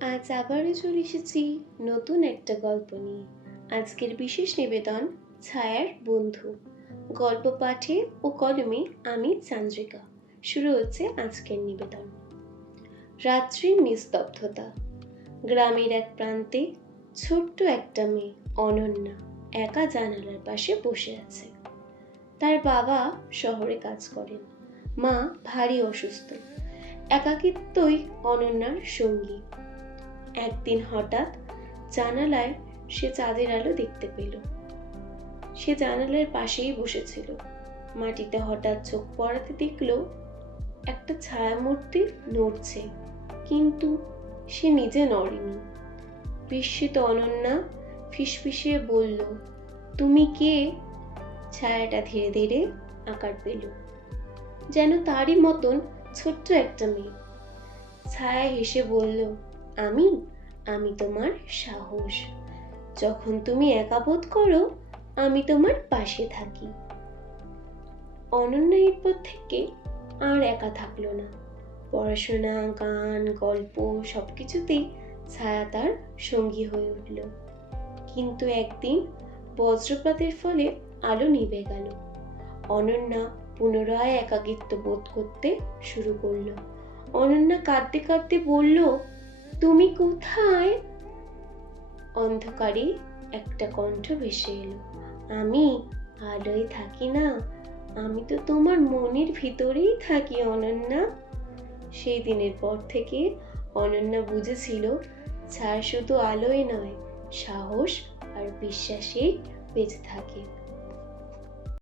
আজ আবারও চলে এসেছি নতুন একটা গল্প নিয়ে। আজকের বিশেষ নিবেদন, ছায়ার বন্ধু। গল্প পাঠে ও কলমে আমি চান্দ্রিকা। শুরু হচ্ছে আজকের নিবেদন। রাত্রির নিস্তব্ধতা। গ্রামের এক প্রান্তে ছোট্ট একটা মেয়ে অনন্যা একা জানালার পাশে বসে আছে। তার বাবা শহরে কাজ করেন। মা ভারী অসুস্থ। একাকিত্বই অনন্যার সঙ্গী। একদিন হঠাৎ জানালায় সে চাঁদের আলো দেখতে পেল। সে জানালার পাশেই বসেছিল। মাটিতে হঠাৎ চোখ পড়াতে দেখল, একটা ছায়ামূর্তি নড়ছে, কিন্তু সে নিজে নড়েনি। বিস্মিত অনন্যা ফিসফিসিয়ে বলল, তুমি কে? ছায়াটা ধীরে ধীরে আকার পেল। যেন তারই মতন ছোট্ট একটা মেয়ে। ছায়া হেসে বলল আমি আমি তোমার সাহস। যখন তুমি একা বোধ করো, আমি তোমার পাশে থাকি। অনন্য এরপর থেকে আর একা থাকল না। পড়াশোনা, গান, গল্প সব কিছুতেই ছায়া তার সঙ্গী হয়ে উঠল। কিন্তু একদিন বজ্রপাতের ফলে আলো নিভে গেল। অনন্যা পুনরায় একাকিত্ব বোধ করতে শুরু করল। অনন্যা কাঁদতে কাঁদতে বলল তুমি কোথায়? অন্ধকারে একটা কণ্ঠ ভেসে এলো। আমি আলোয় থাকি না। আমি তো তোমার মনের ভিতরেই থাকি, অনন্যা। সেই দিনের পর থেকে অনন্যা বুঝেছিল, ছায়া শুধু আলোয় নয়, সাহস আর বিশ্বাসেই বেঁচে থাকে।